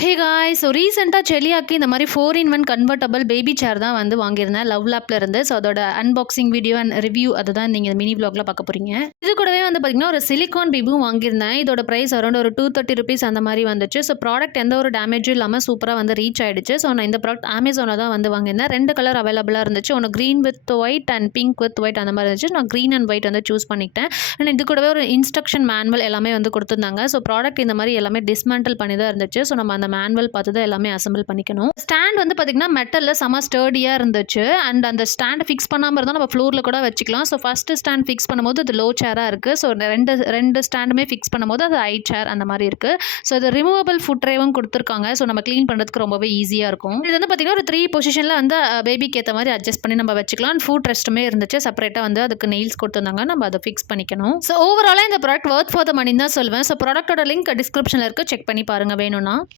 Hey guys! So ரீசென்ட்டா செலியாக்கு இந்த மாரி 4 இன் 1 கன்வெர்ட்டபிள் பேபி சேர் தான் வந்து வாங்கியிருந்தேன் லவ் லேப்ல இருந்து. ஸோ அதோட அன்பாக்சிங் வீடியோ அண்ட் ரிவ்யூ அதுதான் நீங்க இந்த மினி வ்ளாக்ல பார்க்க போறீங்க. இது கூடவே வந்து பார்த்தீங்கன்னா, ஒரு சிலிகான் பேபியும் வாங்கியிருந்தேன். இதோட பிரைஸ் அரௌண்ட் ஒரு ₹230 அந்த மாரி வந்துச்சு. ஸோ ப்ராடக்ட் எந்த ஒரு டேமேஜும் இல்லாம சூப்பரா வந்து ரீச் ஆயிடுச்சு. ஸோ நான் இந்த ப்ராடக்ட் Amazonல தான் வந்து வாங்கியிருந்தேன். 2 கலர் அவைலபிளா இருந்துச்சு. ஒண்ணு green with white and pink with white அந்த மாரி இருந்துச்சு. நான் கிரீன் அண்ட் ஒயிட் வந்து சூஸ் பண்ணிக்கிட்டேன். அண்ட் இது கூடவே ஒரு இன்ஸ்ட்ரக்ஷன் மேனுவல் எல்லாமே வந்து குடுத்துருந்தாங்க. ஸோ ப்ராடக்ட் இந்த மாரி எல்லாமே டிஸ்மேண்டில் பண்ணி தான் இருந்துச்சு. ஸோ நம்ம அந்த மேனுவல் பார்த்து தான் எல்லாமே அசெம்பிள் பண்ணிக்கணும். ஸ்டாண்ட் வந்து பார்த்தீங்கன்னா, மெட்டல்ல செம ஸ்டர்டியா இருந்துச்சு. அண்ட் அந்த ஸ்டாண்ட் ஃபிக்ஸ் பண்ணாம இருந்தா நம்ம ஃப்ளோர்ல கூட வச்சுக்கலாம். ஸோ ஃபர்ஸ்ட் ஸ்டாண்ட் ஃபிக்ஸ் பண்ணும்போது அது லோ சேரா இருக்கு. ஸோ 2 ஸ்டாண்டுமே ஃபிக்ஸ் பண்ணும்போது அது ஹை சேர் அந்த மாரி இருக்கு. ஸோ இது ரிமூவபிள் ஃபுட் ட்ரேவும் குடுத்துருக்காங்க. ஸோ நம்ம கிளீன் பண்றதுக்கு ரொம்பவே ஈஸியா இருக்கும். இது வந்து பார்த்தீங்கன்னா, ஒரு 3 பொசிஷன்ல வந்து பேபிக்கு ஏத்த மாரி அட்ஜஸ்ட் பண்ணி நம்ம வச்சுக்கலாம். ஃபுட் ரெஸ்ட்டுமே இருந்துச்சு. செப்பரேட்டா வந்து அதுக்கு நெயில்ஸ் குடுத்துருந்தாங்க. நம்ம அத ஃபிக்ஸ் பண்ணிக்கணும். ஸோ ஓவராலா இந்த ப்ராடக்ட் வொர்த் ஃபார் த மணின்னு தான் சொல்லுவேன். ஸோ ப்ராடக்ட்டோட லிங்க் டிஸ்கிரிப்ஷன்ல இருக்கு. செக் பண்ணி பாருங்க வேணும்னா.